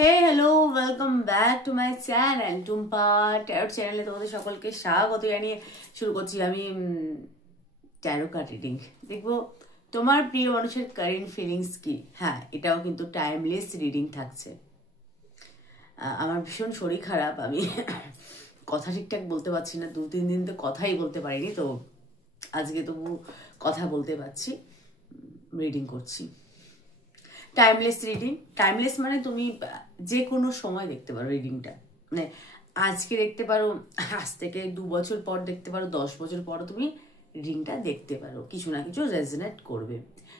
Hey hello, welcome back to my channel Tumpa tarot চ্যানেলে তোমাদের সকলকে স্বাগত জানিয়ে শুরু করছি আমি ট্যারো কার্ড রিডিং। দেখবো তোমার প্রিয় মানুষের কারেন্ট ফিলিংস কি। হ্যাঁ, এটাও কিন্তু টাইমলেস রিডিং থাকছে। আমার ভীষণ শরীর খারাপ, আমি কথা ঠিকঠাক বলতে পারছি না, 2-3 দিন তো কথাই বলতে পারিনি, তো আজকে তবু কথা বলতে পারছি, রিডিং করছি। টাইমলেস রিডিং, টাইমলেস মানে তুমি যে কোনো সময় দেখতে পারো রিডিংটা, মানে আজকে দেখতে পারো, আজ থেকে 2 বছর পর দেখতে পারো, 10 বছর পরও তুমি রিডিংটা দেখতে পারো, কিছু না কিছু রেজনেট করবে।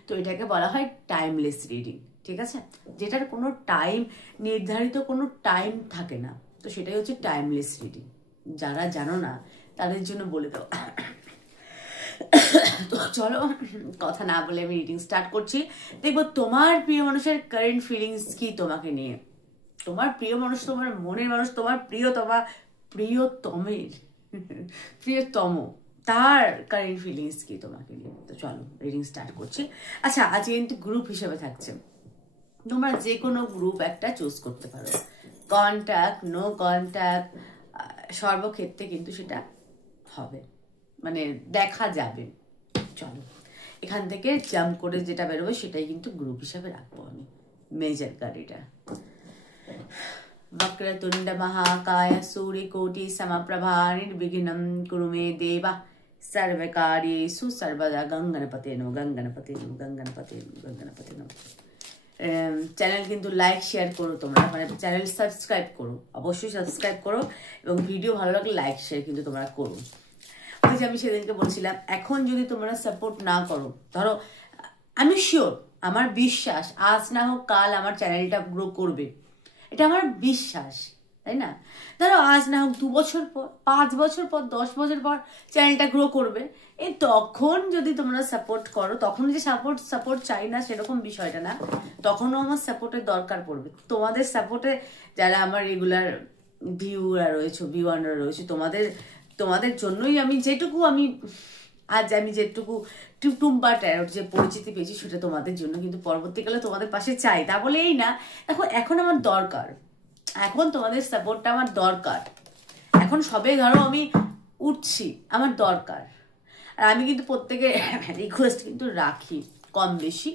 তো এটাকে বলা হয় টাইমলেস রিডিং, ঠিক আছে, যেটার কোনো টাইম, নির্ধারিত কোনো টাইম থাকে না, তো সেটাই হচ্ছে টাইমলেস রিডিং। যারা জানো না তাদের জন্য বলে দাও। তো চলো কথা না বলে আমি রিডিং স্টার্ট করছি। দেখবো তোমার প্রিয় মানুষের কারেন্ট ফিলিংস কি তোমাকে নিয়ে। তোমার প্রিয় মানুষ, তোমার মনের মানুষ, তোমার প্রিয়তম তার কারেন্ট ফিলিংস কি তোমাকে নিয়ে। তো চলো রিডিং স্টার্ট করছি। আচ্ছা, আজকে কিন্তু গ্রুপ হিসেবে থাকছে, তোমরা যে কোনো গ্রুপ একটা চুজ করতে পারো, কন্ট্যাক্ট, নো কন্ট্যাক্ট, সর্বক্ষেত্রে কিন্তু সেটা হবে, মানে দেখা যাবে। চলো এখান থেকে জাম্প করে যেটা বেরোবে সেটাই কিন্তু গ্রুপ হিসাবে রাখবো আমি। মেজর গাড়িটা वक्रतुंड महाकाय सूर्यकोटि समप्रभा निर्विघ्नं कुरु मे देवा सर्वकार्येषु सर्वदा गंगणपते नमः गंगणपते नमः गंगणपते नमः गंगणपते नमः। চ্যানেল কিন্তু লাইক শেয়ার করো, তোমরা মানে চ্যানেল সাবস্ক্রাইব করো, অবশ্যই সাবস্ক্রাইব করো, এবং ভিডিও ভালো লাগলে লাইক শেয়ার কিন্তু তোমরা করো। ওই যে আমি সেদিনকে বলছিলাম, এখন যদি তোমরা সাপোর্ট না করো, ধরো আমি শিওর, আমার বিশ্বাস আজ না হোক কাল আমার চ্যানেলটা গ্রো করবে, এটা আমার বিশ্বাস, তাই না? ধরো আজ না হোক 2 বছর পর, 5 বছর পর, 10 বছর পর চ্যানেলটা গ্রো করবে। এই তখন যদি তোমরা সাপোর্ট করো, তখন যে সাপোর্ট চাই না সেরকম বিষয়টা না, তখনও আমার সাপোর্টের দরকার পড়বে। তোমাদের সাপোর্টে যারা আমার রেগুলার ভিউরা রয়েছে, ভিউয়াররা রয়েছে, তোমাদের জন্যই আমি যেটুকু টুম্পা ট্যারোর যে পরিচিতি পেয়েছি, সেটা তোমাদের জন্য, কিন্তু পরবর্তীকালে তোমাদের পাশে চাই, তা বলেই না। এখন আমার দরকার, এখন তোমাদের সাপোর্টটা আমার দরকার। এখন সবে ধরো আমি উঠছি, আমার দরকার। আর আমি কিন্তু প্রত্যেকের রিকোয়েস্ট কিন্তু রাখি, কম বেশি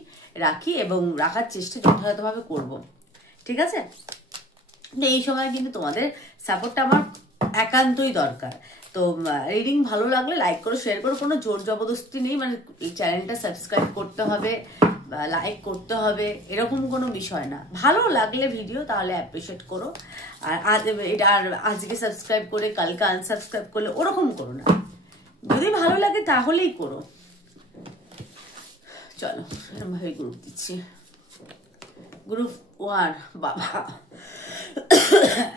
রাখি, এবং রাখার চেষ্টা যথাযথভাবে করব, ঠিক আছে? এই সময় কিন্তু তোমাদের সাপোর্টটা আমার একান্তই দরকার। তো রিডিং ভালো লাগলে লাইক করো, শেয়ার করো, কোনো জোর জবরদস্তি নেই, মানে চ্যানেলটা সাবস্ক্রাইব করতে হবে বা লাইক করতে হবে এরকম কোনো বিষয় না। ভালো লাগলে ভিডিও তাহলে অ্যাপ্রিসিয়েট করো, আর আজকে সাবস্ক্রাইব করে কালকে আনসাবস্ক্রাইব করলে ওরকম করো না, যদি ভালো লাগে তাহলেই করো। চলো এরকমভাবে গ্রুপ দিচ্ছি। গ্রুপ 1, বাবা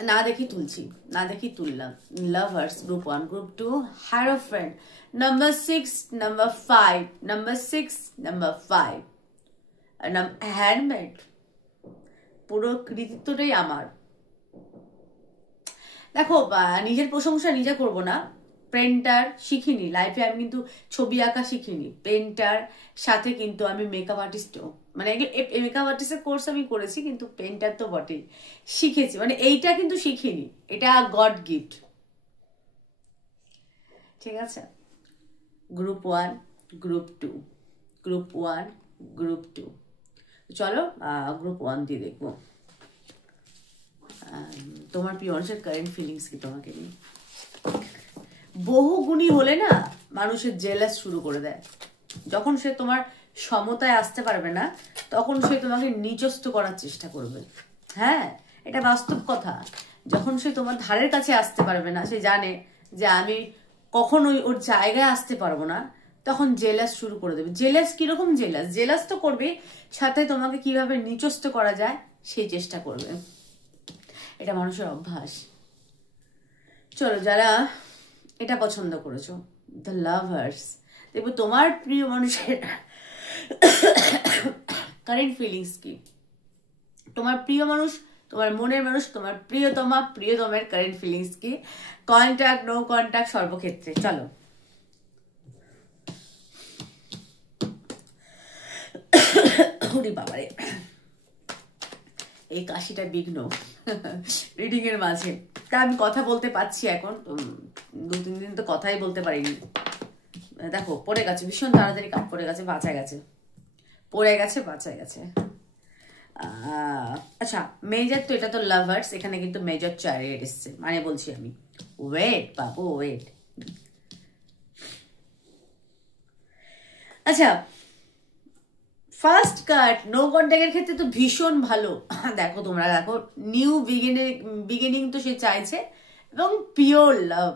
না দেখি তুললাম। Lovers group 1, group 2 hierophant, number 6, number 5, number 6, number 5, handmade. পুরো কৃতিত্বটাই আমার। দেখো, নিজের প্রশংসা নিজে করব না, পেন্টার শিখিনি লাইফে, আমি কিন্তু ছবি আঁকা শিখিনি, পেন্টার সাথে কিন্তু আমি মেকআপ আর্টিস্টও, মানে মেকআপ আর্টিস্টের কোর্স আমি করেছি, কিন্তু পেন্টার তো বটেই শিখেছি, মানে এইটা কিন্তু শিখিনি, এটা গড গিফট, ঠিক আছে? Group 1, group 2, group 1, group 2। চলো গ্রুপ 1 দিয়ে দেখবো তোমার প্রিয় মানুষের কারেন্ট ফিলিংস কি তোমাকে নিয়ে। বহুগুণী হলে না মানুষের জেলাস শুরু করে দেয়। যখন সে তোমার সমতায় আসতে পারবে না, তখন সে তোমাকে নিচস্ত করার চেষ্টা করবে। হ্যাঁ, এটা বাস্তব কথা। যখন সে তোমার ধারের কাছে আসতে পারবে না, সে জানে যে আমি কখনোই ওর জায়গায় আসতে পারবো না, তখন জেলাস শুরু করে দেবে। জেলাস কিরকম জেলাস তো করবে, সাথে তোমাকে কিভাবে নিচস্ত করা যায় সেই চেষ্টা করবে। এটা মানুষের অভ্যাস। চলো, যারা এটা পছন্দ করেছো, দ্য লাভার্স, দেখবো তোমার প্রিয় মানুষের কারেন্ট ফিলিংস কি। তোমার প্রিয় মানুষ, তোমার মনের মানুষ, তোমার প্রিয়তমের কারেন্ট ফিলিংস কি, কন্ট্যাক্ট, নো কন্ট্যাক্ট, সর্বক্ষেত্রে। চলো বাবারে, এই কাশিটা বিঘ্ন রিডিং এর মাঝে। তা আমি কথা বলতে পারছি এখন, 2-3 দিন তো কথাই বলতে পারিনি। দেখো পড়ে গেছে, ভীষণ তাড়াতাড়ি কাপ পড়ে গেছে, বাঁচা গেছে, পড়ে গেছে, বাঁচা গেছে। আচ্ছা মেজর তো, এটা তো লাভার্স, এখানে কিন্তু মেজর চ্যারিয়েট এসছে, মানে বলছি আমি ওয়েট বাবু ওয়েট। আচ্ছা ফার্স্ট কার্ড নো কন্ট্যাক্টের ক্ষেত্রে তো ভীষণ ভালো। দেখো তোমরা দেখো, নিউ বিগিনিং তো সে চাইছে, এবং পিওর লাভ।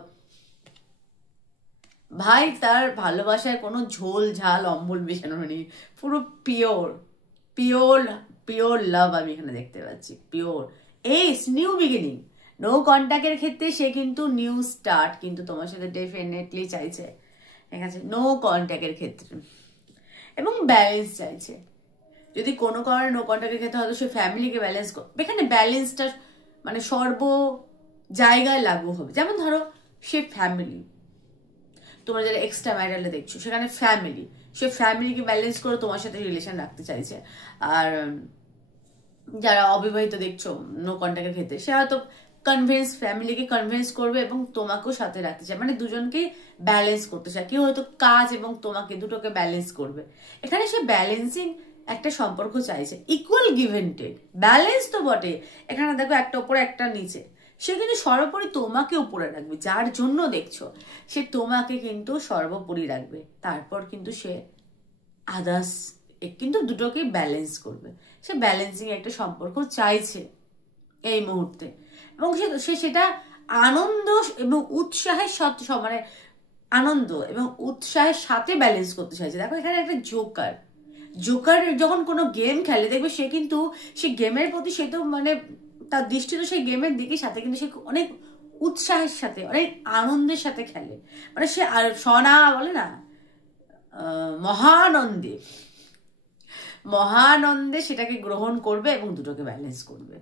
ভাই তার ভালোবাসায় কোনো ঝোল ঝাল অম্বল মেশানো নেই, পুরো পিওর পিওর পিওর লাভ আমি এখানে দেখতে পাচ্ছি, pure ace new beginning. No কন্ট্যাক্টের ক্ষেত্রে সে কিন্তু নিউ স্টার্ট কিন্তু তোমার সাথে ডেফিনেটলি চাইছে, ঠিক আছে, নো কন্ট্যাক্টের ক্ষেত্রে, এবং ব্যালেন্স চাইছে। যদি কোনো কারণে নো কন্ট্যাক্টের ক্ষেত্রে হয়তো সে ফ্যামিলিকে ব্যালেন্স, এখানে ব্যালেন্সটা মানে সর্ব জায়গায় লাগু হবে। যেমন ধরো সে ফ্যামিলি, তোমরা যারা এক্সট্রা ম্যারিটালে দেখছো সেখানে ফ্যামিলি, সে ফ্যামিলিকে ব্যালেন্স করে তোমার সাথে রিলেশন রাখতে চাইছে। আর যারা অবিবাহিত দেখছো নো কন্ট্যাক্টের ক্ষেত্রে, সে হয়তো ফ্যামিলিকে কনভিন্স করবে এবং তোমাকেও সাথে রাখতে চায়, মানে দুজনকে ব্যালেন্স করতে চায়। কেউ হয়তো কাজ এবং তোমাকে দুটোকে ব্যালেন্স করবে। এখানে সে ব্যালেন্সিং একটা সম্পর্ক চাইছে, equal give and take, balance তো বটে। এখানে দেখো একটা উপরে একটা নিচে, সে কিন্তু সর্বোপরি তোমাকে উপরে রাখবে, যার জন্য দেখছো সে তোমাকে কিন্তু সর্বোপরি রাখবে, তারপর কিন্তু সে আদার্স কিন্তু দুটোকে ব্যালেন্স করবে। সে ব্যালেন্সিং একটা সম্পর্ক চাইছে এই মুহূর্তে, এবং সে সেটা আনন্দ এবং উৎসাহের সাথে, মানে আনন্দ এবং উৎসাহের সাথে ব্যালেন্স করতে চাইছে। দেখো এখানে একটা জোকার, জোকার যখন কোনো গেম খেলে দেখবে সে কিন্তু সে গেমের প্রতি সে তো মানে তার দৃষ্টি তো সেই গেমের দিকে, সাথে কিন্তু সে অনেক উৎসাহের সাথে অনেক আনন্দের সাথে খেলে, মানে সে আর সনা বলে না, মহানন্দে মহানন্দে সেটাকে গ্রহণ করবে এবং দুটোকে ব্যালেন্স করবে।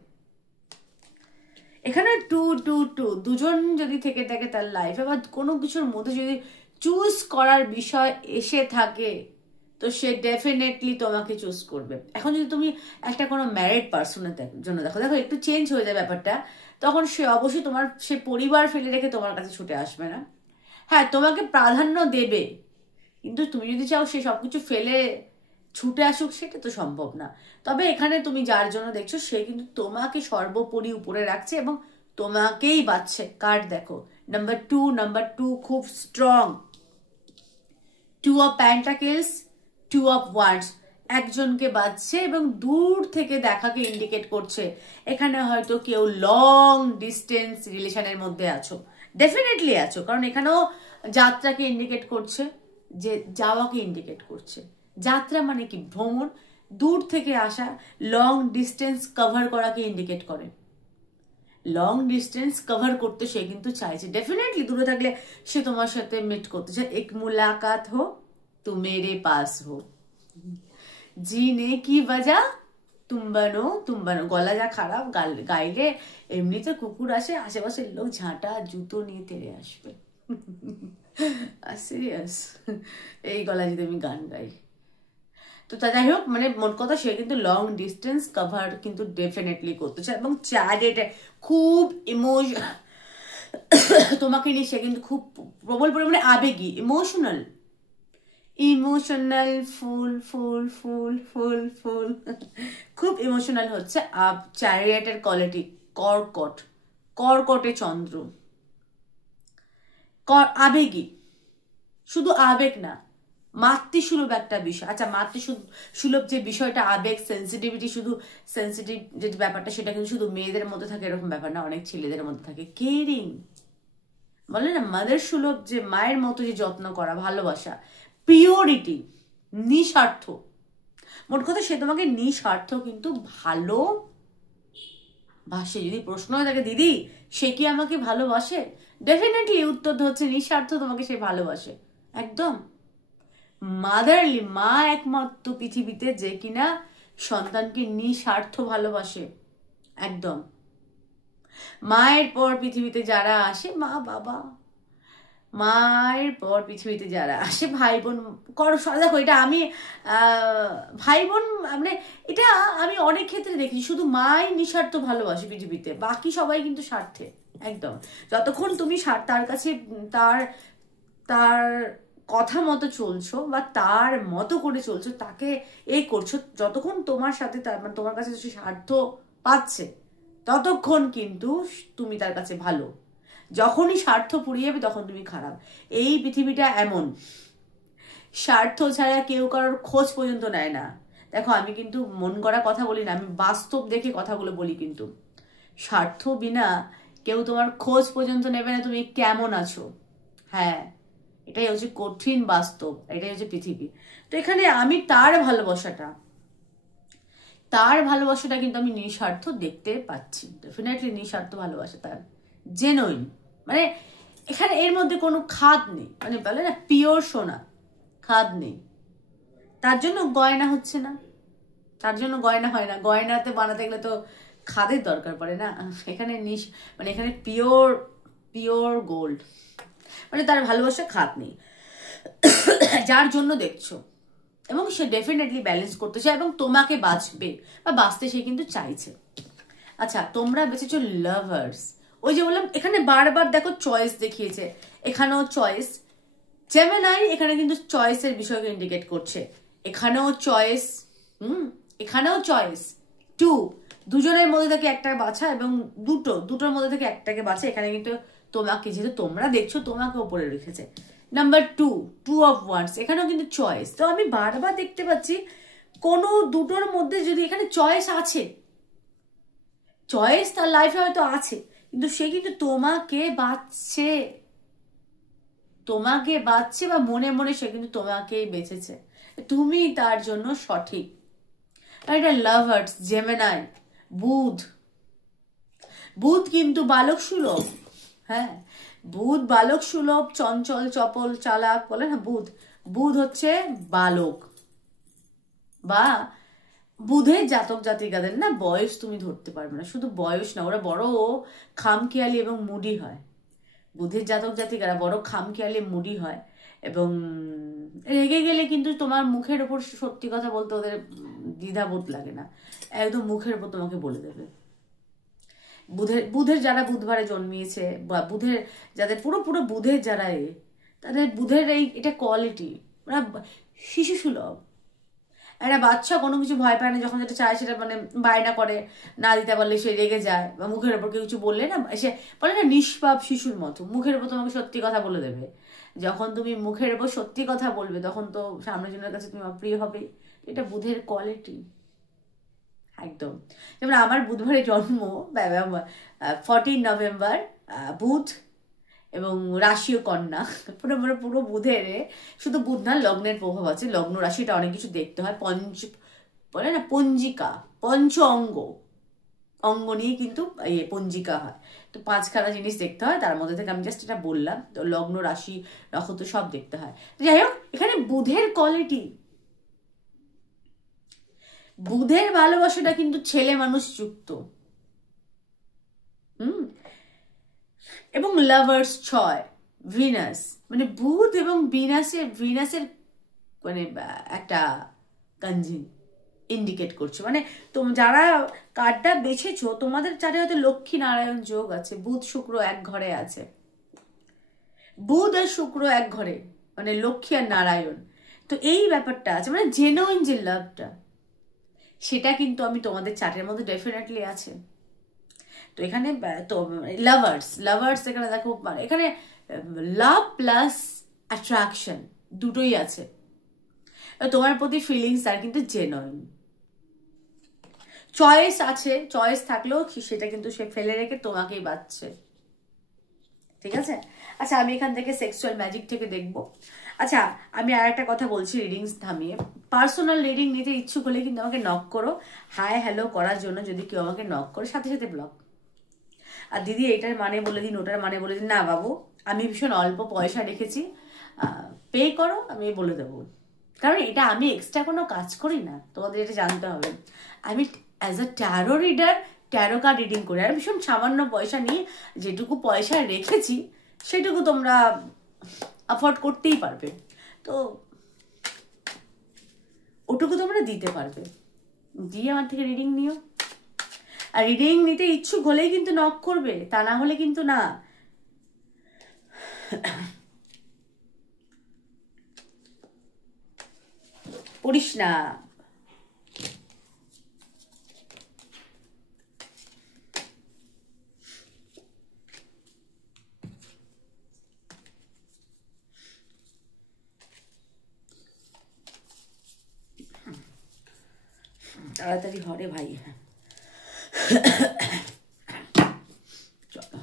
এখানে টু টু টু দুজন যদি থেকে থাকে তার লাইফে, বা কোনো কিছুর মধ্যে যদি চুজ করার বিষয় এসে থাকে, তো সে ডেফিনেটলি তোমাকে চুজ করবে। এখন যদি তুমি একটা কোনো ম্যারিড পার্সনের জন্য দেখো, দেখো একটু চেঞ্জ হয়ে যায় ব্যাপারটা, তখন সে অবশ্যই সে পরিবার ফেলে রেখে তোমার কাছে ছুটে আসবে না। হ্যাঁ তোমাকে প্রাধান্য দেবে, কিন্তু তুমি যদি চাও সে সবকিছু ফেলে ছুটে আসুক, সেটা তো সম্ভব না। তবে এখানে তুমি যার জন্য দেখছো সে কিন্তু তোমাকে সর্বোপরি উপরে রাখছে এবং তোমাকেই বাঁচছে। কার্ড দেখো নাম্বার টু খুব strong, 2 of pentacles, 2 of wands, একজনকে বাঁচছে এবং দূর থেকে দেখাকে ইন্ডিকেট করছে। এখানে হয়তো কেউ লং ডিস্টেন্স রিলেশনের মধ্যে আছো, ডেফিনেটলি আছো, কারণ এখানেও যাত্রাকে ইন্ডিকেট করছে, যে যাওয়াকে ইন্ডিকেট করছে। যাত্রা মানে কি? ভ্রমণ, দূর থেকে আসা, লং ডিস্টেন্স কভার করাকে ইন্ডিকেট করে। লং ডিস্টেন্স কভার করতে সে কিন্তু চাইছে, ডেফিনেটলি দূরে থাকলে সে তোমার সাথে মিট করতে চায়। এক মুলাকাত হো তো মেরে পাস হো, জিনে কি বজা তুম বানো। গলা যা খারাপ গাইলে এমনিতে কুকুর আসে, আশেপাশের লোক ঝাঁটা জুতো নিয়ে তেড়ে আসবে। সিরিয়াস, এই গলা যদি আমি গান গাই তো তা যাই হোক, মানে মোট কথা সে কিন্তু লং ডিস্টেন্স কভার কিন্তু ডেফিনেটলি করতে চায়, এবং চ্যারিয়েটে খুব তোমাকে নিয়ে সে কিন্তু খুব প্রবল পরিমাণে আবেগী, ইমোশনাল ফুল ফুল ফুল ফুল ফুল খুব ইমোশনাল হচ্ছে। চ্যারিয়েটের কোয়ালিটি কর্কটে চন্দ্র, আবেগী, শুধু আবেগ না, মাতৃসুলভ একটা বিষয়। আচ্ছা মাতৃসুলভ যে বিষয়টা, আবেগ, সেন্সিটিভিটি, শুধু সেন্সিটিভ যে ব্যাপারটা সেটা কিন্তু শুধু মেয়েদের মধ্যে থাকে এরকম ব্যাপার না, অনেক ছেলেদের মধ্যে থাকে। কেয়ারিং বলে না, মাদার সুলভ, যে মায়ের মতো যে যত্ন করা, ভালোবাসা, পিওরিটি, নিঃস্বার্থ। মোট কথা সে তোমাকে নিঃস্বার্থ কিন্তু ভালোবাসে। যদি প্রশ্ন হয় থাকে দিদি সে কি আমাকে ভালোবাসে, ডেফিনেটলি উত্তর হচ্ছে নিঃস্বার্থ তোমাকে সে ভালোবাসে, একদম মাদারলি, মা একমাত্র পৃথিবীতে যে কিনা সন্তানকে নিঃস্বার্থ ভালোবাসে, একদম। মায়ের পর পৃথিবীতে যারা আসে, মা বাবা, মায়ের পর পৃথিবীতে যারা আসে, ভাই বোন করো, দেখো এটা আমি ভাই বোন মানে এটা আমি অনেক ক্ষেত্রে দেখি, শুধু মাই নিঃস্বার্থ ভালোবাসে পৃথিবীতে, বাকি সবাই কিন্তু স্বার্থে একদম। যতক্ষণ তুমি তার কাছে তার তার কথা মতো চলছো বা তার মতো করে চলছো, তাকে এই করছো, যতক্ষণ তোমার সাথে তার মানে তোমার কাছে সে স্বার্থ পাচ্ছে, ততক্ষণ কিন্তু তুমি তার কাছে ভালো। যখনই স্বার্থ পুড়িয়ে যাবে তখন তুমি খারাপ। এই পৃথিবীটা এমন, স্বার্থ ছাড়া কেউ কারোর খোঁজ পর্যন্ত নেয় না। দেখো আমি কিন্তু মন গড়া কথা বলি না, আমি বাস্তব দেখে কথাগুলো বলি। কিন্তু স্বার্থ বিনা কেউ তোমার খোঁজ পর্যন্ত নেবে না তুমি কেমন আছো। হ্যাঁ, এটাই হচ্ছে কঠিন বাস্তব, এটাই হচ্ছে পৃথিবী। তো এখানে আমি তার ভালোবাসাটা কিন্তু আমি নিঃস্বার্থ দেখতে পাচ্ছি, ডেফিনেটলি নিঃস্বার্থ ভালোবাসা তার, জেনুইন। মানে এখানে এর মধ্যে কোনো খাদ নেই, মানে বলে না পিওর সোনা, খাদ নেই। তার জন্য গয়না হচ্ছে না, তার জন্য গয়না হয় না, গয়নাতে বানাতে গেলে তো খাদের দরকার পড়ে না। এখানে মানে এখানে পিওর পিওর গোল্ড, মানে তার ভালোবাসা খাদ নেই, যার জন্য দেখছো। এবং সে ডেফিনেটলি ব্যালেন্স করতে চায় এবং তোমাকে বাঁচবে বা বাঁচতে সে কিন্তু চাইছে। আচ্ছা, তোমরা বেঁচেছো লাভার্স। ওই যে বললাম এখানে বারবার দেখো চয়েস দেখিয়েছে, এখানেও চয়েস। জেমিনাই এখানে কিন্তু চয়েসের বিষয়কে ইন্ডিকেট করছে, এখানেও চয়েস, এখানেও চয়েস। দুজনের মধ্যে থেকে একটা বাছা এবং দুটোর মধ্যে থেকে একটাকে বাছা। এখানে কিন্তু তোমাকে, যেহেতু তোমরা দেখছো, তোমাকে ওপরে রেখেছে। নাম্বার 2 অফ ওয়ান্স, এখানেও কিন্তু চয়েস। তো আমি বারবার দেখতে পাচ্ছি কোনো দুটোর মধ্যে যদি এখানে চয়েস আছে, চয়েস তার লাইফে হয়তো আছে, কিন্তু সে কিন্তু তোমাকে বাঁচছে বা মনে মনে সে কিন্তু তোমাকেই বেঁচেছে, তুমি তার জন্য সঠিক। এটা লাভার্স, জেমিনাই, বুধ কিন্তু বালক সুলভ। হ্যাঁ, বুধ বালক সুলভ, চঞ্চল, চপল, চালাক বলে না বুধ হচ্ছে বালক। বা বুধের জাতক জাতিকাদের না বয়স তুমি ধরতে পারবে না, শুধু বয়স না, ওরা বড় খামখেয়ালি এবং মুডি হয়। বুধের জাতক জাতিকারা বড় খামখেয়ালি মুডি হয় এবং রেগে গেলে কিন্তু তোমার মুখের ওপর সত্যি কথা বলতে ওদের দ্বিধাবোধ লাগে না, একদম মুখের ওপর তোমাকে বলে দেবে। বুধের যারা বুধবারে জন্মিয়েছে বা বুধের যাদের পুরো বুধের যারা তাদের বুধের এটা কোয়ালিটি, ওরা শিশু সুলভ। একটা বাচ্চা কোনো কিছু ভয় পায় না, যখন যেটা চায় সেটা মানে বায়না করে, না দিতে পারলে সে রেগে যায়, বা মুখের ওপর কেউ কিছু বললে না সে বলে না নিষ্পাপ শিশুর মতো মুখের ওপর তোমাকে সত্যি কথা বলে দেবে। যখন তুমি মুখের ওপর সত্যি কথা বলবে তখন তো সামনের জনের কাছে তুমি অপ্রিয় হবে। এটা বুধের কোয়ালিটি একদম। যেমন আমার বুধবারে জন্ম, 14 নভেম্বর, বুধ এবং রাশিও কন্যা, পুরো বুধের, শুধু বুধ না লগ্নের প্রভাব আছে, লগ্ন রাশিটা অনেক কিছু দেখতে হয়, বলে না পঞ্জিকা, অঙ্গ নিয়ে কিন্তু পঞ্জিকা হয়, তো 5খানা জিনিস দেখতে হয়, তার মধ্যে থেকে আমি জাস্ট এটা বললাম। তো লগ্ন রাশি নক্ষত্র সব দেখতে হয়। যাই হোক, এখানে বুধের কোয়ালিটি, বুধের ভালোবাসাটা কিন্তু ছেলে মানুষ যুক্ত। এবং লাভার্স 6 ভিনাস, মানে বুধ এবং ভিনাসের মানে একটা কনজিং ইন্ডিকেট করছে। মানে যারা কার্ডটা বেছেছো তোমাদের চারে হয়তো লক্ষ্মী নারায়ণ যোগ আছে, বুধ শুক্র এক ঘরে আছে, বুধ আর শুক্র এক ঘরে, মানে লক্ষ্মী আর নারায়ণ। তো এই ব্যাপারটা আছে, মানে জেনুইন যে লাভটা সেটা কিন্তু আমি তোমাদের চার্টের মধ্যে ডেফিনেটলি আছে। তো এখানে তো লাভার্স এখানে দেখো, এখানে লাভ প্লাস অ্যাট্রাকশন দুটোই আছে। তোমার প্রতি ফিলিংস আর কিন্তু জেনুইন। চয়েস আছে, চয়েস থাকলেও সেটা কিন্তু সে ফেলে রেখে তোমাকেই বাঁচছে, ঠিক আছে। আচ্ছা, আমি এখান থেকে সেক্সুয়াল ম্যাজিক থেকে দেখবো। আচ্ছা, আমি আর একটা কথা বলছি রিডিংস থামিয়ে, পার্সোনাল রিডিং নিতে ইচ্ছুক হলে কিন্তু আমাকে নক করো, হাই হ্যালো করার জন্য। যদি কেউ আমাকে নক করে সাথে সাথে ব্লক, আর দিদি এটার মানে বলে দিন, ওটার মানে বলে দিন, না বাবু আমি ভীষণ অল্প পয়সা রেখেছি, পে করো, আমি বলে দেবো। কারণ এটা আমি এক্সট্রা কোনো কাজ করি না, তোমাদের এটা জানতে হবে। আমি as a taro reader, taro card reading করি, আর ভীষণ সামান্য পয়সা নিয়ে যেটুকু পয়সা রেখেছি সেটুকু তোমরা অ্যাফোর্ড করতেই পারবে, তো ওটুকু তোমরা দিতে পারবে। দিয়ে আমার থেকে রিডিং নিও। আর রিডিং নিতে ইচ্ছুক হলেই কিন্তু নক করবে, তা না হলে কিন্তু না। পড়িস না। তাড়াতাড়ি হরে ভাই। চলো।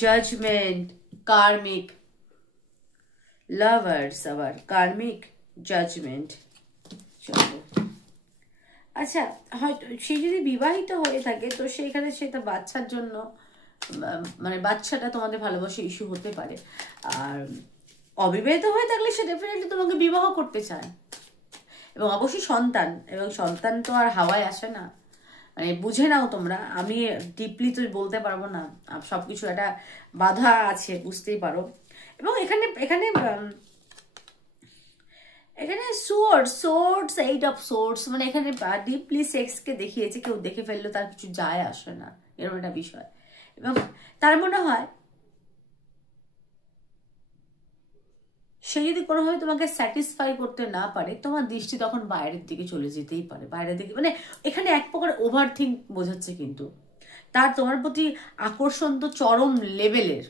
জাজমেন্ট, কার্মিক, লাভার্স, আবার কার্মিক, জাজমেন্ট। চলো। আচ্ছা, হয়তো সে যদি বিবাহিত হয়ে থাকে তো সেখানে সেটা বাচ্চার জন্য, মানে বাচ্চাটা তোমাদের ভালোবাসা ইস্যু হতে পারে। আর অবিবাহিত হয়ে থাকলে সে ডেফিনেটলি তোমাকে বিবাহ করতে চায়, এবং অবশ্যই সন্তান, এবং সন্তান তো আর হাওয়ায় আসে না, মানে বুঝে নাও তোমরা। আমি ডিপলি তো বলতে পারবো না, সবকিছু একটা বাধা আছে, বুঝতেই পারো। এবং এখানে এখানে এখানে সোর্টস 8 অফ সোর্টস, মানে এখানে ডিপলি সেক্সকে দেখিয়েছে, কেউ দেখে ফেললো তার কিছু যায় আসে না, এরকম একটা বিষয়। এবং তার মনে হয় সে যদি কোনোভাবে তোমাকে স্যাটিসফাই করতে না পারে, তোমার দৃষ্টি তখন বাইরের দিকে চলে যেতেই পারে, বাইরের দিকে, মানে এখানে এক প্রকার ওভার থিঙ্ক বোঝাচ্ছে। কিন্তু তার তোমার প্রতি আকর্ষণ তো চরম লেভেলের,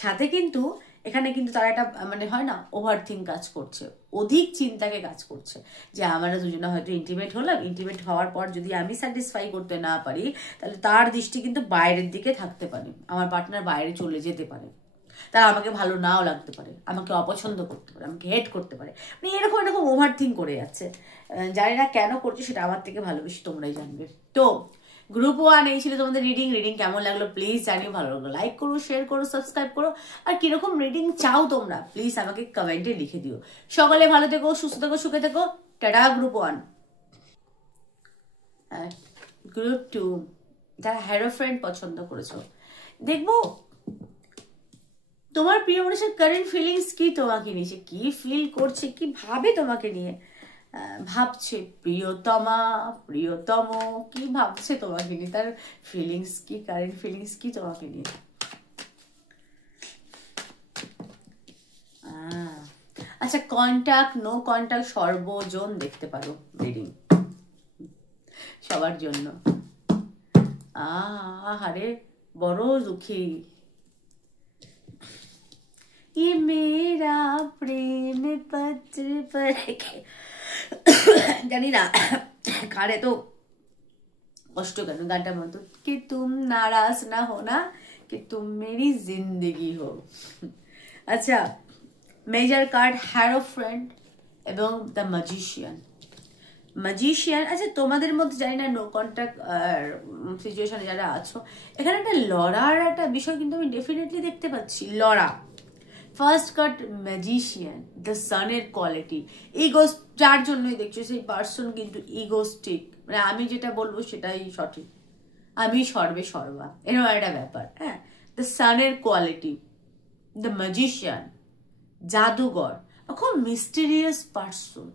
সাথে কিন্তু এখানে কিন্তু তারা একটা, মানে হয় না, ওভার থিঙ্ক কাজ করছে, অধিক চিন্তাকে কাজ করছে, যে আমরা দুজনে হয়তো ইন্টিমেট হলাম, ইন্টিমেট হওয়ার পর যদি আমি স্যাটিসফাই করতে না পারি, তাহলে তার দৃষ্টি কিন্তু বাইরের দিকে থাকতে পারে, আমার পার্টনার বাইরে চলে যেতে পারে, তারা আমাকে ভালো নাও লাগতে পারে, আমাকে অপছন্দ করতে পারে, আমাকে হেট করতে পারে, মানে এরকম এরকম ওভার থিঙ্ক করে যাচ্ছে। জানি না কেন করছে, সেটা আমার থেকে ভালো বেশি তোমরাই জানবে। তো গ্রুপ 1 এই ছিল তোমাদের রিডিং। রিডিং কেমন লাগলো প্লিজ জানিও, ভালো লাগলো লাইক করো, শেয়ার করো, সাবস্ক্রাইব করো। আর কিরকম রিডিং চাও তোমরা প্লিজ আমাকে কমেন্টে লিখে দিও। সকলে ভালো থেকো, সুস্থ থেকো, সুখে থেকো। টাটা। গ্রুপ 1। গ্রুপ 2 যারা হ্যারো ফ্রেন্ড পছন্দ করেছো, দেখবো তোমার প্রিয় মানুষের কারেন্ট ফিলিংস কি, তোমাকে নিয়ে সে কি ফিল করছে, কি ভাবে তোমাকে নিয়ে, ভাবছে প্রিয়তমা, প্রিয়তম, কি ভাবছে তোমাকে নিয়ে, তার ফিলিংস কি, কারেন্ট ফিলিংস কি তোমাকে নিয়ে। আচ্ছা, কন্টাক্ট, নো কন্টাক্ট, সর্বজন দেখতে পারো রিডিং, সবার জন্য। আরে বড় দুঃখী। ये मेरा प्रेम पत्र पर জানি না কারে তো কষ্ট কেন গানটার মতো, कि तुम नाराज ना होना, कि तुम मेरी जिंदगी हो। আচ্ছা, মেজর কার্ড হ্যারো ফ্রেন্ড এবং দ্য ম্যাজিশিয়ান। ম্যাজিশিয়ান, আচ্ছা তোমাদের মধ্যে জানি না নো কন্ট্যাক্ট সিচুয়েশনে যারা আছো, এখানে একটা লড়ার একটা বিষয় কিন্তু আমি ডেফিনেটলি দেখতে পাচ্ছি, লড়া। ফার্স্ট কার্ড ম্যাজিশিয়ান, দ্য সানের কোয়ালিটি, ইগোস, যার জন্যই দেখছো সেই পার্সন কিন্তু ইগোস্টিক, মানে আমি যেটা বলবো সেটাই সঠিক, আমি সর্বে সর্বা, এরকম একটা ব্যাপার। হ্যাঁ, দ্য সানের কোয়ালিটি, দ্য ম্যাজিশিয়ান, জাদুঘর, খুব মিস্টেরিয়াস পার্সন,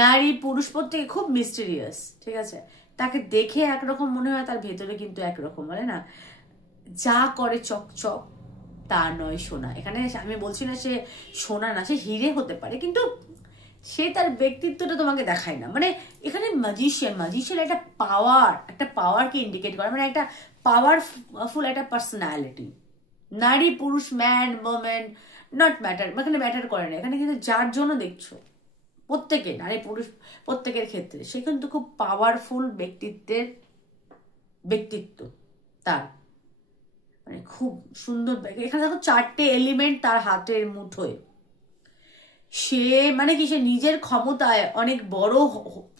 নারী পুরুষ প্রত্যেকে খুব মিস্টেরিয়াস, ঠিক আছে। তাকে দেখে একরকম মনে হয়, তার ভেতরে কিন্তু একরকম, মানে না, যা করে চকচক তা নয় সোনা। এখানে আমি বলছি না সে সোনা না, সে হিরে হতে পারে, কিন্তু সে তার ব্যক্তিত্বটা তোমাকে দেখায় না। মানে এখানে ম্যাজিশিয়ান একটা পাওয়ার, একটা পাওয়ারকে ইন্ডিকেট করে, মানে একটা পাওয়ারফুল একটা পার্সোনালিটি। নারী পুরুষ, ম্যান ওমেন, নট ম্যাটার, এখানে ম্যাটার করে না। এখানে কিন্তু যার জন্য দেখছো, প্রত্যেকে, নারী পুরুষ প্রত্যেকের ক্ষেত্রে সে কিন্তু খুব পাওয়ারফুল ব্যক্তিত্ব তার, মানে খুব সুন্দর। এখানে দেখো 4টে এলিমেন্ট তার হাতের মুঠোয়। সে মানে কি, সে নিজের ক্ষমতায় অনেক বড়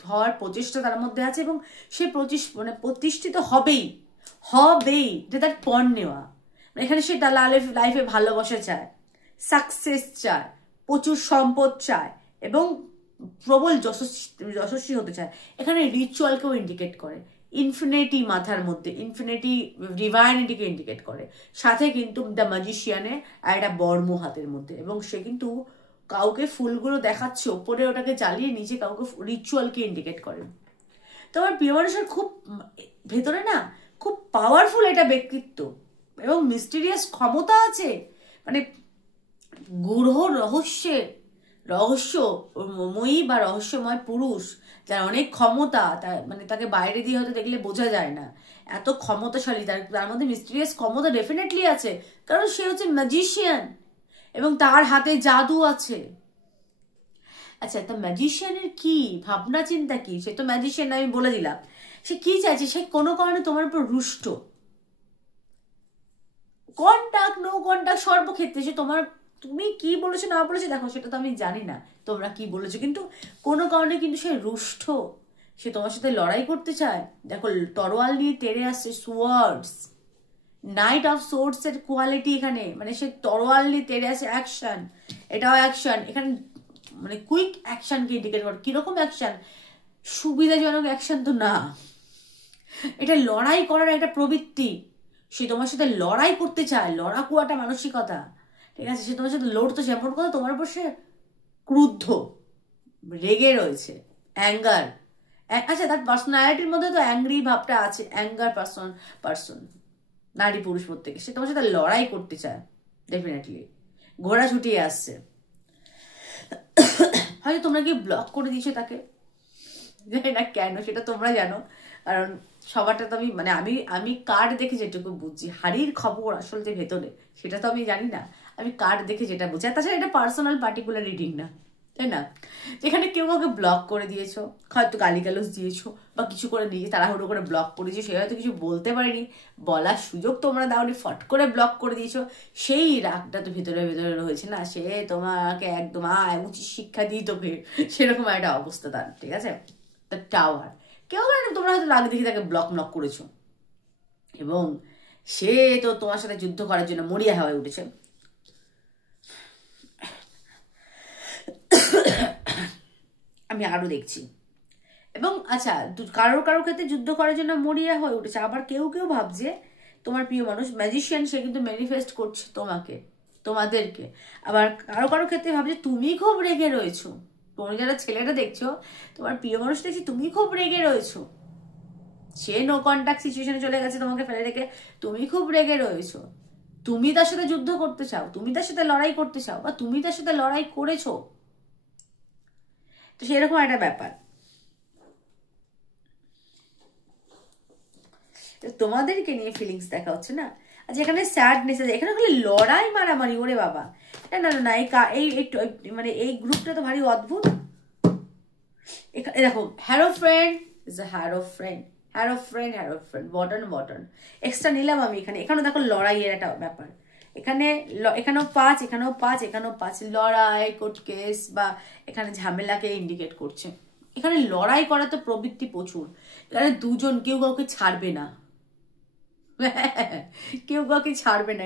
হওয়ার প্রচেষ্টা তার মধ্যে আছে, এবং সে মানে প্রতিষ্ঠিত হবেই, যে তার পণ নেওয়া। এখানে সে তার লাইফে ভালোবাসা চায়, সাকসেস চায়, প্রচুর সম্পদ চায়, এবং প্রবল যশস্বী হতে চায়। এখানে রিচুয়ালকেও ইন্ডিকেট করে, ইনফিনিটি মাথার মধ্যে, ইনফিনিটি ডিভাইনিটিকে ইন্ডিকেট করে, সাথে কিন্তু দ্য ম্যাজিশিয়ানে আর একটা বর্ম হাতের মধ্যে, এবং সে কিন্তু কাউকে ফুলগুলো দেখাচ্ছে ওপরে, ওটাকে জ্বালিয়ে নিচে কাউকে রিচুয়ালকে ইন্ডিকেট করে। তোমার প্রিয় মানুষের খুব ভেতরে না খুব পাওয়ারফুল এটা ব্যক্তিত্ব এবং মিস্টিরিয়াস ক্ষমতা আছে, মানে গূঢ় রহস্যময়ী বা রহস্যময় পুরুষ যার অনেক ক্ষমতা, তার মানে তাকে বাইরে দিয়ে হয়তো দেখলে বোঝা যায় না, এত ক্ষমতাশালী, তার মধ্যে মিস্টিরিয়াস ক্ষমতা ডেফিনেটলি আছে, কারণ সে হচ্ছে ম্যাজিশিয়ান এবং তার হাতে জাদু আছে। আচ্ছা, তা ম্যাজিশিয়ানের কি ভাবনা চিন্তা কি? সে তো ম্যাজিশিয়ান, আমি বলে দিলাম। সে কি চাইছে? সে কোনো কারণে তোমার উপর রুষ্ট, কন্টাক্ট নো কন্টাক্ট সর্বক্ষেত্রে সে তোমার, তুমি কি বলেছো না বলেছো দেখো সেটা তো আমি জানি না তোমরা কি বলেছো, কিন্তু কোনো কারণে কিন্তু সে রুষ্ট, সে তোমার সাথে লড়াই করতে চায়। দেখো তরোয়াল নিয়ে তেড়ে আসছে, সোয়ার্ডস, নাইট অফ সোর্ডস এর কোয়ালিটি এখানে, মানে সে তরোয়াল নিয়ে তেড়ে আসে, অ্যাকশন, এটাও অ্যাকশন এখানে, মানে কুইক অ্যাকশনকে ইন্ডিকেট করে। কিরকম অ্যাকশন? সুবিধাজনক অ্যাকশন তো না, এটা লড়াই করার একটা প্রবৃত্তি, সে তোমার সাথে লড়াই করতে চায়, লড়াকু একটা মানসিকতা, ঠিক আছে? সে তোমার সাথে লড়তে চায়, এমন কথা তোমার উপর সে ক্রুদ্ধ, রেগে রয়েছে, অ্যাঙ্গার। আচ্ছা, তার পার্সোনালিটির মধ্যে তো অ্যাংরি ভাবটা আছে, অ্যাঙ্গার পার্সন, নারী পুরুষ প্রত্যেকে, সে তোমার সাথে লড়াই করতে চায় ডেফিনেটলি, ঘোড়া ছুটিয়ে আসছে। হয়তো তোমরা কি ব্লক করে দিয়েছো তাকে, জানি না কেন, সেটা তোমরা জানো, কারণ সবারটা তো আমি, মানে আমি কার্ড দেখে যেটুকু বুঝছি, হাড়ির খবর আসলে যে ভেতরে সেটা তো আমি জানি না, আমি কার্ড দেখে যেটা বুঝি। আর তাছাড়া এটা পার্সোনাল পার্টিকুলার রিডিং না, তাই না? যেখানে কেউ কাউকে ব্লক করে দিয়েছো, হয়তো গালিগালাজ দিয়েছো বা কিছু করে নিয়ে তাড়াহুড়ো করে ব্লক করে দিয়েছো, সে হয়তো কিছু বলতে পারেনি, বলার সুযোগ তোমরা দাওনি, ফট করে ব্লক করে দিয়েছো, সেই রাগটা তো ভেতরে ভেতরে রয়েছে না, সে তোমাকে একদম উচিত শিক্ষা দিই তোকে, সেরকম একটা অবস্থা তার, ঠিক আছে? দ্য টাওয়ার, কেউ জানে তোমরা হয়তো রাগ দেখে তাকে ব্লক করেছো, এবং সে তো তোমার সাথে যুদ্ধ করার জন্য মরিয়া হয়ে উঠেছে। আমি আরো দেখছি, এবং আচ্ছা কারোর ক্ষেত্রে যুদ্ধ করার জন্য মরিয়া হয়ে উঠেছে, আবার কেউ ভাবছে তোমার প্রিয় মানুষ ম্যাজিশিয়ান, সে কিন্তু ম্যানিফেস্ট করছে তোমাদেরকে, আবার কারো ক্ষেত্রে ভাবছে তুমি খুব রেগে রয়েছো, তোমরা যারা ছেলেটা দেখছো, তোমার প্রিয় মানুষ দেখছি তুমি খুব রেগে রয়েছো, সে নো কন্টাক্ট সিচুয়েশনে চলে গেছে তোমাকে ফেলে রেখে, তুমি খুব রেগে রয়েছো, তুমি তার সাথে যুদ্ধ করতে চাও, তুমি তার সাথে লড়াই করতে চাও, বা তুমি তার সাথে লড়াই করেছো, তো সেরকম একটা ব্যাপার। তোমাদেরকে নিয়ে ফিলিংস দেখা হচ্ছে না। আচ্ছা, এখানে স্যাডনেস আছে, এখানে খালি লড়াই মারামারি, ওরে বাবা, না এই মানে এই গ্রুপটা তো ভারী অদ্ভুত। দেখো harrow friend is a harrow friend button extra নিলাম আমি এখানেও দেখো লড়াইয়ের একটা ব্যাপার, এখানেও 5, এখানেও 5 লড়াই, কোর্ট কেস বা এখানে ঝামেলাকে ইন্ডিকেট করছে। এখানে লড়াই করা তো প্রবৃত্তি প্রচুর, এখানে দুজন, কেউ কাউকে ছাড়বে না,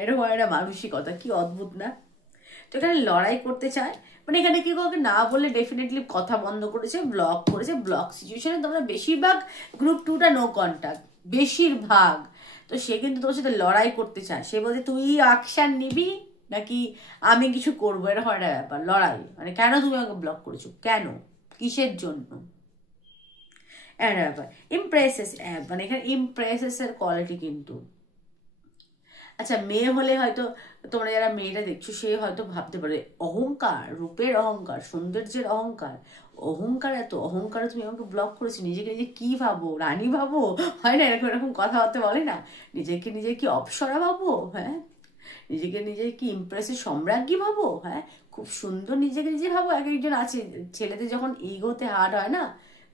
এরকম একটা মানসিকতা, কি অদ্ভুত না? তো এখানে লড়াই করতে চায়, মানে এখানে কেউ কাউকে না বলে ডেফিনেটলি কথা বন্ধ করেছে, ব্লক সিচুয়েশনে তোমরা বেশিরভাগ গ্রুপ 2টা নো কন্টাক্ট, বেশিরভাগ। তো সে কিন্তু তোমার সাথে লড়াই করতে চায়, সে বলছে তুই অ্যাকশন নিবি নাকি আমি কিছু করবো, এরকম একটা ব্যাপার, লড়াই, মানে কেন তুমি আমাকে ব্লক করেছো, কেন, কিসের জন্য, একটা ব্যাপার। ইমপ্রেসেস, মানে এখানে ইমপ্রেসেস এর কোয়ালিটি কিন্তু। আচ্ছা, মেয়ে হলে হয়তো তোমরা যারা মেয়েটা দেখছো, সে হয়তো ভাবতে পারে অহংকার, রূপের অহংকার, সৌন্দর্যের অহংকার, এত অহংকারে তুমি আমাকে ব্লক করেছো, নিজেকে নিজে কি ভাবো, রানী ভাবো, হয় না এরকম কথাবার্তা বলে না, নিজেকে নিজে কি অপ্সরা ভাবো, হ্যাঁ, নিজেকে নিজে কি ইমপ্রেসের সম্রাজ্ঞী ভাবো, হ্যাঁ, খুব সুন্দর নিজেকে নিজে ভাবো। একজন আছে, ছেলেদের যখন ইগোতে হার্ট হয় না,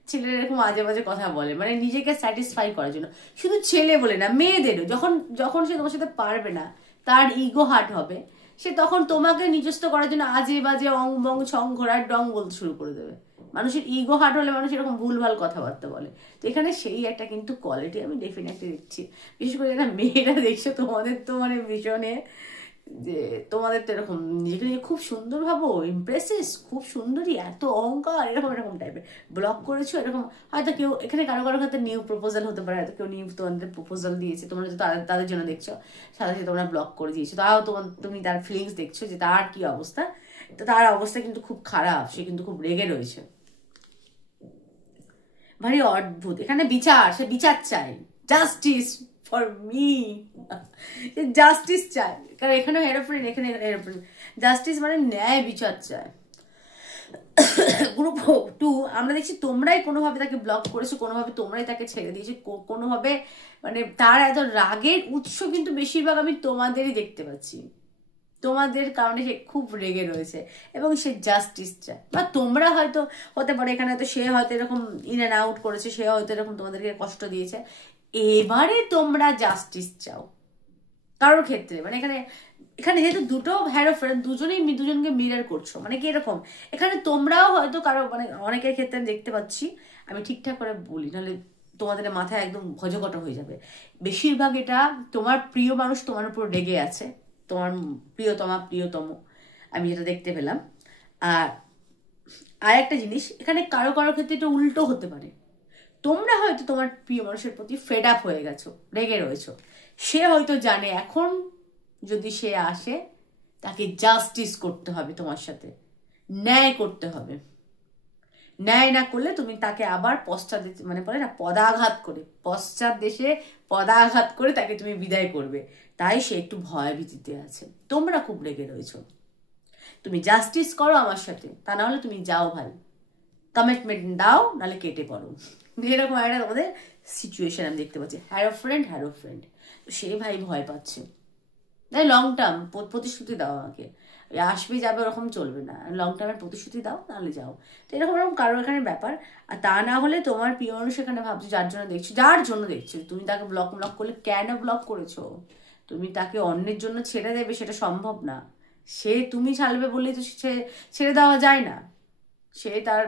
ছেলেরা এরকম আজে বাজে কথা বলে, মানে নিজেকে স্যাটিসফাই করার জন্য, শুধু ছেলে বলে না, মেয়েদেরও, যখন সে তোমার সাথে পারবে না, তার ইগো হার্ট হবে, সে তখন তোমাকে নিজস্ব করার জন্য আজে বাজে অং বং ছং ঘোড়ার ডং বলতে শুরু করে দেবে। মানুষের ইগো হার্ট হলে মানুষ এরকম ভুলভাল কথাবার্তা বলে, তো এখানে সেই একটা কিন্তু কোয়ালিটি আমি ডেফিনেটলি দেখছি, বিশেষ করে যারা মেয়েরা দেখছো, তোমাদের তো মানে ভীষণে যে তোমাদের তো এরকম নিজেকে নিয়ে খুব সুন্দর ভাবো, ইমপ্রেসিস, খুব সুন্দরী, এত অহংকার, এরকম এরকম টাইপের ব্লক করেছো এরকম। হয়তো কেউ এখানে কারো কারো ক্ষেত্রে নিউ প্রপোজাল হতে পারে, হয়তো কেউ নিউ তোমাদের প্রপোজাল দিয়েছে, তোমরা যদি তাদের জন্য দেখছো, সাথে সাথে তোমরা ব্লক করে দিয়েছো, তাও তুমি তার ফিলিংস দেখছো যে তার কি অবস্থা। তো তার অবস্থা কিন্তু খুব খারাপ, সে কিন্তু খুব রেগে রয়েছে, ভারী অদ্ভুত। এখানে বিচার, সে বিচার চায়, জাস্টিস ফর মি, জাস্টিস চায়, কারণ এখানে হেরোফ্রেন্ড, এখানে হেরোফ্রেন্ড, জাস্টিস মানে ন্যায় বিচার চায়। গ্রুপ 2 আমরা দেখছি তোমরাই কোনোভাবে তাকে ব্লক করেছো, কোনোভাবে তোমরাই তাকে ছেড়ে দিয়েছো, কোনোভাবে মানে তার এত রাগের উৎস কিন্তু বেশিরভাগ আমি তোমাদেরই দেখতে পাচ্ছি, তোমাদের কারণে সে খুব রেগে রয়েছে এবং সে জাস্টিস চায়। বা তোমরা হয়তো হতে পারে এখানে, হয়তো সে হয়তো এরকম ইন অ্যান্ড আউট করেছে, সে হয়তো এরকম তোমাদেরকে কষ্ট দিয়েছে, এবারে তোমরা জাস্টিস চাও কারোর ক্ষেত্রে। মানে এখানে এখানে যেহেতু দুটো হেরোফ্রেন্ড, দুজনকে মিরর করছো, মানে কি এরকম এখানে তোমরাও হয়তো কারো, মানে অনেকের ক্ষেত্রে আমি দেখতে পাচ্ছি, আমি ঠিকঠাক করে বলি নাহলে তোমাদের মাথায় একদম ভজকট হয়ে যাবে। বেশিরভাগ এটা তোমার প্রিয় মানুষ তোমার উপর রেগে আছে, তোমার প্রিয়তম, আমি যেটা দেখতে পেলাম। আর একটা জিনিস, এখানে কারো কারো ক্ষেত্রে এটা উল্টো হতে পারে, তোমরা হয়তো তোমার প্রিয় মানুষের প্রতি ফেড আপ হয়ে গেছো, রেগে রয়েছো, সে হয়তো জানে এখন যদি সে আসে তাকে জাস্টিস করতে হবে, তোমার সাথে ন্যায় করতে হবে, ন্যায় না করলে তুমি তাকে আবার মানে বলে না পশ্চাৎ দেশে পদাঘাত করে তাকে তুমি বিদায় করবে, তাই সে একটু ভয় ভীতিতে আছে। তোমরা খুব রেগে রয়েছো, তুমি জাস্টিস করো আমার সাথে, তা না হলে তুমি যাও ভাই, কমিটমেন্ট দাও, নাহলে কেটে পড়ো, এরকম একটা তোমাদের সিচুয়েশন আমি দেখতে পাচ্ছি। হ্যারো ফ্রেন্ড সে ভাই ভয় পাচ্ছে, তাই লং টার্ম প্রতিশ্রুতি দাও আমাকে, আসবে যাবে ওরকম চলবে না, লং টার্মের প্রতিশ্রুতি দাও, তাহলে যাও। তো এরকম এরকম কারোর এখানে ব্যাপার। আর তা না হলে তোমার প্রিয় মানুষ এখানে ভাবছো, যার জন্য দেখছো, তুমি তাকে ব্লক করলে কেন ব্লক করেছো? তুমি তাকে অন্যের জন্য ছেড়ে দেবে, সেটা সম্ভব না। সে তুমি ছাড়বে বললেই তো ছেড়ে দেওয়া যায় না, সে তার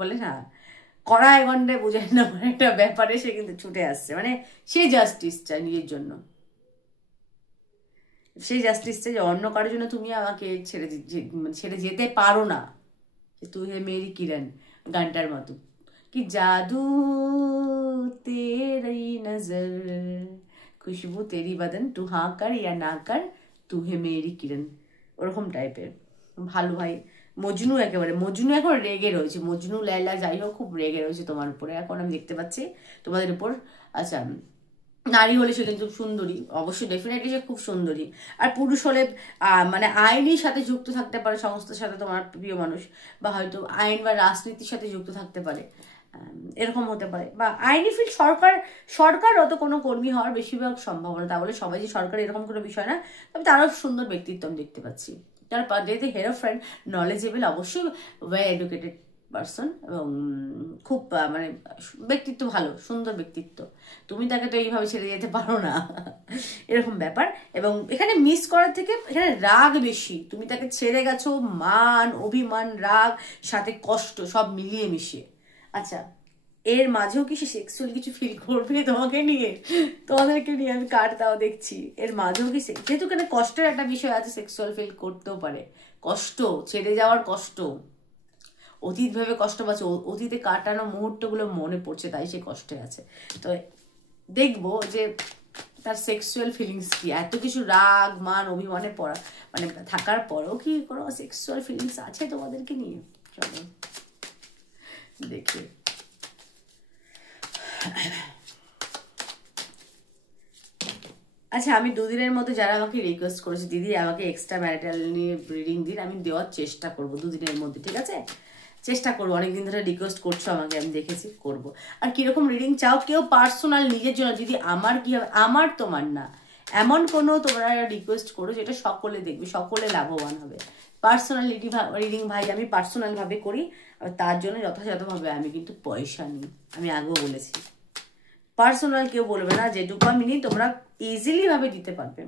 বলে না কড়ায় গন্ডে বোঝায় না একটা ব্যাপারে সে কিন্তু ছুটে আসছে, মানে সে জাস্টিস চায় নিজের জন্য, সেই জাস্টিস চাই যে অন্য কারোর জন্য তুমি আমাকে ছেড়ে যেতে পারো না। তুই হে মেরি কিরণ গানটার মতো, কি জাদু তেরি নজর, খুশবু তেরি বদন, তু হা কর ইয়া না কর, তু হে মেরি কিরণ, ওরকম টাইপের। ভালো ভাই, মজনু এখন রেগে রয়েছে, মজনু লাইলা যাই হোক খুব রেগে রয়েছে তোমার উপরে এখন আমি দেখতে পাচ্ছি, তোমাদের উপর। আচ্ছা, নারী হলে সে কিন্তু সুন্দরী, অবশ্যই ডেফিনেটলি সে খুব সুন্দরী। আর পুরুষ হলে মানে আইনের সাথে যুক্ত থাকতে পারে, সংস্থার সাথে তোমার প্রিয় মানুষ, বা হয়তো আইন বা রাজনীতির সাথে যুক্ত থাকতে পারে, এরকম হতে পারে। বা আইনি ফিল্ড, সরকার অত কোনো কর্মী হওয়ার বেশিরভাগ সম্ভাবনা, তা বলে সবাই যে সরকার এরকম কোনো বিষয় না, তবে তারও সুন্দর ব্যক্তিত্ব আমি দেখতে পাচ্ছি। তার যেহেতু হেরো ফ্রেন্ড নলেজেবল, অবশ্যই ওয়েল এডুকেটেড পার্সন, এবং খুব মানে ব্যক্তিত্ব ভালো, সুন্দর ব্যক্তিত্ব, তুমি তাকে তো এইভাবে ছেড়ে যেতে পারো না, এরকম ব্যাপার। এবং এখানে মিস করার থেকে এখানে রাগ বেশি, তুমি তাকে ছেড়ে গেছো, মান অভিমান রাগ সাথে কষ্ট সব মিলিয়ে মিশিয়ে। আচ্ছা, এর মাঝেও কি সে সেক্সুয়াল কিছু ফিল করবে তোমাদেরকে নিয়ে আমি কার্ডটাও দেখছি, এর মাঝেও কি যেহেতু এখানে কষ্টের একটা বিষয় আছে, সেক্সুয়াল ফিল করতেও পারে, কষ্ট, ছেড়ে যাওয়ার কষ্ট, অতীত ভেবে কষ্ট পাচ্ছে, অতীতে কাটানো মুহূর্তগুলো মনে পড়ছে, তাই সে কষ্টে আছে। তো দেখবো যে তার সেক্সুয়াল ফিলিংস কি, এত কিছু রাগ মান অভিমানে মানে থাকার পরেও কি কোনো সেক্সুয়াল ফিলিংস আছে তোমাদেরকে নিয়ে, চলো দেখি। আচ্ছা, আমি দুদিনের মধ্যে যারা আমাকে রিকোয়েস্ট করেছে দিদি আমাকে এক্সট্রা ম্যারিটাল নিয়ে রিডিং দিন, আমি দেওয়ার চেষ্টা করবো দুদিনের মধ্যে, ঠিক আছে? চেষ্টা করবো, অনেকদিন ধরে রিকোয়েস্ট করছো আমাকে, আমি দেখেছি, করবো। আর কিরকম রিডিং চাও, কেউ পার্সোনাল নিজের জন্য, দিদি আমার কি হবে, আমার তোমার না, এমন কোনো তোমরা রিকোয়েস্ট করো যেটা সকলে দেখবে, সকলে লাভবান হবে। পার্সোনাল রিডিং ভাই আমি পার্সোনাল ভাবে করি, আর তার জন্য যথাযথভাবে আমি কিন্তু পয়সা নিই, আমি আগেও বলেছি। পার্সোনাল কেউ বলবে না, যেটুকু আমি নিই তোমরা ইজিলি ভাবে দিতে পারবে।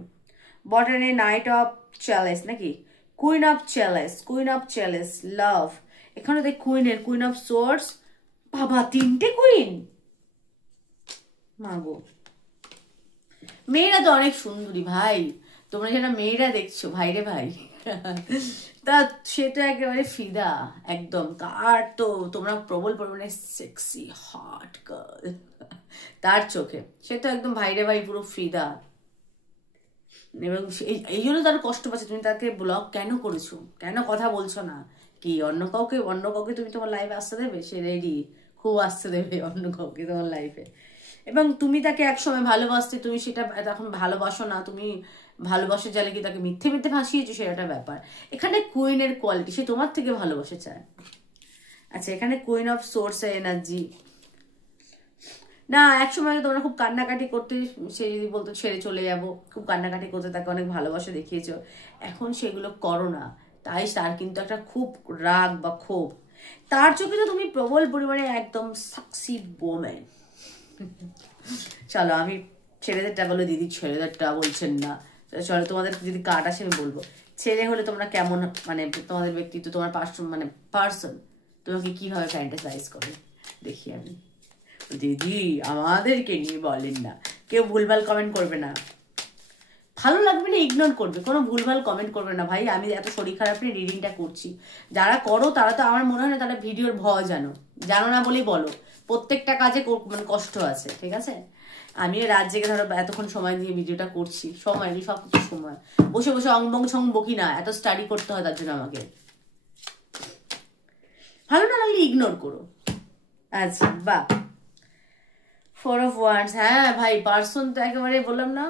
বটনে নাইট অফ চ্যালেস নাকি, কুইন অফ চ্যালেস লাভ, এখানে দেখ কুইন অফ সোর্স, বাবা 3টে কুইন, মাগো মেয়েরা তো অনেক সুন্দরী ভাই, তোমরা যারা মেয়েরা দেখছো ভাইরে ভাই, তা সেটা একেবারে ফিদা একদম। আর তো তোমরা প্রবল পরিমাণে সেক্সি হট গার্ল তার চোখে, সে তো একদম ভাইরে ভাই পুরো ফিদা। এবং এই জন্য তার কষ্ট পাচ্ছে। তুমি তাকে ব্লক কেন করেছো, কেন কথা বলছো না? কি অন্য কাউকে তুমি তোমার লাইফে আসতে দেবে? সে রেডি, খুব আসতে দেবে অন্য কাউকে তোমার লাইফে। এবং তুমি তাকে একসময় ভালোবাসতে, তুমি সেটা এখন ভালোবাসো না, তুমি ভালোবাসে জালে কি তাকে মিথ্যে মিথ্যে ভাসিয়েছো, সেটা একটা ব্যাপার। এখানে কুইনের কোয়ালিটি, সে তোমার থেকে ভালোবাসে চায়। আচ্ছা, এখানে কুইন অফ সোর্স এনার্জি। না, একসময় তোমরা খুব কান্নাকাটি করতে, সে যদি বলতো ছেড়ে চলে যাবো, খুব কান্নাকাটি করতে, তাকে অনেক ভালোবাসা দেখিয়েছো, এখন সেগুলো করো না। তাই তার কিন্তু একটা খুব রাগ বা ক্ষোভ। তার চোখে তো তুমি প্রবল পরিমাণে একদম সাকসি বোম্যান। চলো আমি ছেলেদেরটা বলে দিদি, ছেলেদেরটা বলছেন না। চলো তোমাদের যদি কার্ড আসে আমি বলবো। ছেলে হলে তোমরা কেমন, মানে তোমাদের ব্যক্তিত্ব, তোমার পার্সন তোমাকে কিভাবে ফ্যান্টাসাইজ করে দেখি আমি। দিদি আমাদেরকে নিয়ে বলেন না, কেউ ভুলভাল কমেন্ট করবে না, ভালো লাগবে না ইগনোর করবে, কোনো ভুলভাল কমেন্ট করবে না ভাই। আমি এত শরীর খারাপ নিয়ে রিডিংটা করছি, যারা করো তারা তো আমার মনে হয় না তারা ভিডিওর ভয় জানো না বলেই বলো। প্রত্যেকটা কাজে মানে কষ্ট আছে, ঠিক আছে? আমিও রাত জেগে ধরো এতক্ষণ সময় দিয়ে ভিডিওটা করছি, সময় নেই, সব কিছু সময় বসে বসে অংবং ছং বকি না, এত স্টাডি করতে হয় তার জন্য আমাকে। ভালো না লাগলে ইগনোর করো। আচ্ছা বাহ, 4 of Wands। হ্যাঁ ভাই, পার্সন তো একেবারে বললাম না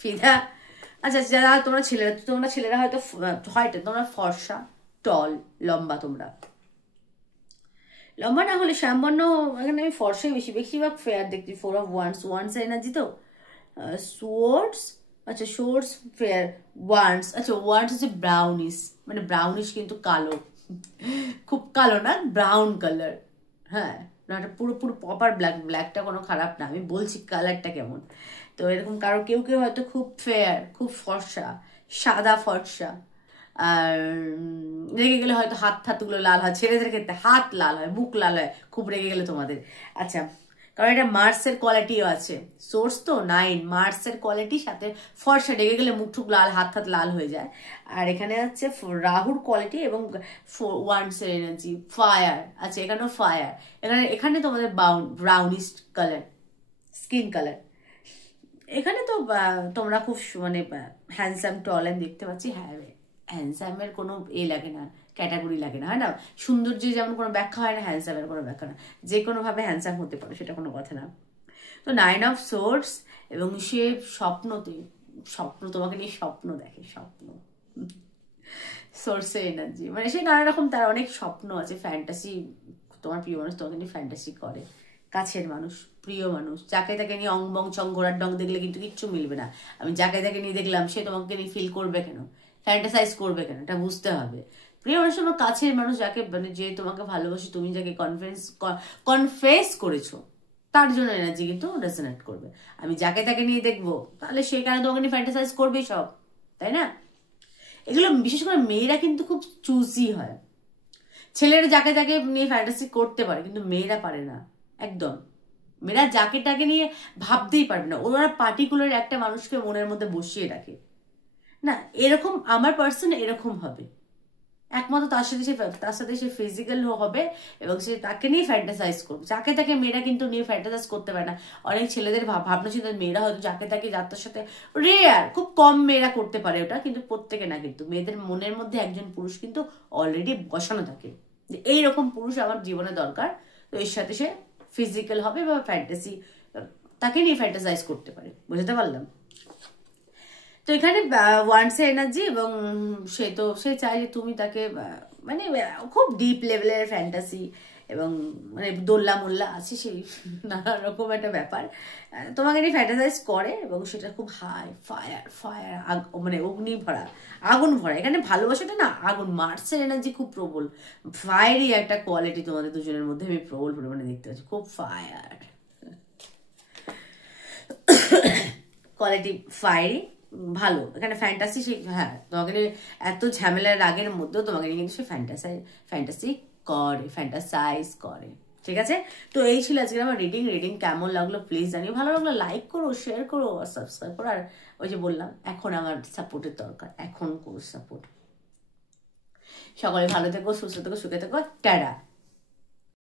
ফিদা। আচ্ছা, যারা তোমরা ছেলেরা হয়তো তোমরা ফর্সা, টল, লম্বা। তোমরা লম্বা না হলে শ্যামবর্ণ, এখানে আমি ফর্সাই বেশিরভাগ ফেয়ার দেখছি। 4 of Wands, ওয়ান্স এনার্জি তো। সোর্স, আচ্ছা সোর্স ফেয়ার, ওয়ান্স। আচ্ছা ওয়ান্স হচ্ছে ব্রাউনিশ, মানে ব্রাউনিশ কিন্তু কালো, খুব কালো না, ব্রাউন কালার। হ্যাঁ, না পুরো প্রপার ব্ল্যাকটা কোনো খারাপ না, আমি বলছি কালারটা কেমন। তো এরকম কারো কেউ হয়তো খুব ফেয়ার, খুব ফর্সা, সাদা ফর্সা, আর রেগে গেলে হয়তো হাতগুলো লাল হয়, ছেলেদের ক্ষেত্রে হাত লাল হয়, বুক লাল হয় খুব রেগে গেলে তোমাদের। আচ্ছা, কারণ এটা মার্সের কোয়ালিটিও আছে, সোর্স তো 9, মার্সের কোয়ালিটি, সাথে ফর্সা, রেগে গেলে মুখ ঠুক লাল, হাত লাল হয়ে যায়। আর এখানে হচ্ছে রাহুর কোয়ালিটি এবং ওয়ান্ডসের এনার্জি, ফায়ার। আচ্ছা, এখানেও ফায়ার, এখানে তোমাদের ব্রাউনিশ কালার, স্কিন কালার। এখানে তো তোমরা খুব মানে হ্যান্ডসাম, টল দেখতে পাচ্ছি। হ্যাঁ, হ্যান্ডসামের কোনো লাগে না, ক্যাটাগরি লাগে না, হয় না? সৌন্দর্যের যেমন কোনো ব্যাখ্যা হয় না, হ্যান্ডসামের কোনো ব্যাখ্যা না, যে কোনোভাবে হ্যান্ডসাম হতে পারে, সেটা কোনো কথা না। তো 9 of Swords, এবং সে তোমাকে নিয়ে স্বপ্ন দেখে, স্বপ্ন সোর্সে এনার্জি, মানে সে নানা রকম, তার অনেক স্বপ্ন আছে, ফ্যান্টাসি। তোমার প্রিয় মানুষ তোমাকে নিয়ে ফ্যান্টাসি করে, কাছের মানুষ, প্রিয় মানুষ, যাকে তাকে নিয়ে অংবং চং ঘোড়ার ডং দেখলে কিন্তু কিচ্ছু মিলবে না। আমি যাকে তাকে নিয়ে দেখলাম, সে তোমাকে নিয়ে ফিল করবে কেন, ফ্যান্টাসাইজ করবে কেন, এটা বুঝতে হবে। প্রিয় মানুষ আমার কাছের মানুষ, যাকে মানে যে তোমাকে ভালোবাসে, তুমি যাকে কনফেস করেছো, তার জন্য এনার্জি কিন্তু রেজোনেট করবে। আমি যাকে তাকে নিয়ে দেখবো, তাহলে সে কেন তোমাকে নিয়ে ফ্যান্টাসাইজ করবেই সব, তাই না? এগুলো বিশেষ করে মেয়েরা কিন্তু খুব চুজি হয়। ছেলেরা যাকে তাকে নিয়ে ফ্যান্টাসি করতে পারে, কিন্তু মেয়েরা পারে না একদম। মেয়েরা যাকে তাকে নিয়ে ভাবতেই পারবে না, ওরা পার্টিকুলার একটা মানুষকে মনের মধ্যে বসিয়ে রাখে না। এরকম আমার পার্সন এরকম হবে, একমাত্র তার সাথে সে ফিজিক্যাল হবে এবং সে তাকে নিয়ে ফ্যান্টাসাইজ করবে। যাকে তাকে মেয়েরা কিন্তু নিয়ে ফ্যান্টাসাইজ করতে পারে না। অনেক ছেলেদের ভাবনা চিন্তা, মেয়েরা হয়তো যাকে তাকে যাত্রার সাথে রেয়ার, খুব কম মেয়েরা করতে পারে ওটা, কিন্তু প্রত্যেকে না। কিন্তু মেয়েদের মনের মধ্যে একজন পুরুষ কিন্তু অলরেডি বসানো থাকে, এইরকম পুরুষ আমার জীবনে দরকার। তো এর সাথে সে ফিজিক্যাল হবে বা ফ্যান্টাসি, তাকে নিয়ে ফ্যান্টাসাইজ করতে পারে। বুঝতে পারলাম? তো এখানে ওয়ান্ডসের এনার্জি, এবং সে চায় যে তুমি তাকে মানে খুব ডিপ লেভেলের ফ্যান্টাসি, এবং মানে দোল্লা মোল্লা আছে, সেই নানা রকম একটা ব্যাপার তোমাকে নিয়ে ফ্যান্টাসাইজ করে, এবং সেটা খুব হাই ফায়ার, মানে অগ্নি ভরা, আগুন ভরা। এখানে ভালোবাসাটা না আগুন, মার্সের এনার্জি খুব প্রবল, ফায়ারই একটা কোয়ালিটি তোমাদের দুজনের মধ্যে আমি প্রবল পরিমাণে দেখতে পাচ্ছি, খুব ফায়ার কোয়ালিটি, ফায়ারি, ভালো। এখানে ফ্যান্টাসি, হ্যাঁ তোমাকে নিয়ে এত ঝামেলার রাগের মধ্যেও তোমাকে নিয়ে কিন্তু সে ফ্যান্টাসি করে, ফ্যান্টাসাইজ করে। ঠিক আছে? তো এই ছিল আজকে আমার রিডিং কেমন লাগলো প্লিজ জানিও, ভালো লাগলো লাইক করো, শেয়ার করো, সাবস্ক্রাইব করো। আর ওই যে বললাম এখন আমার সাপোর্টের দরকার, এখন করো সাপোর্ট। সকলে ভালো থেকো, সুস্থ থেকো, সুখে থেকো, টাটা।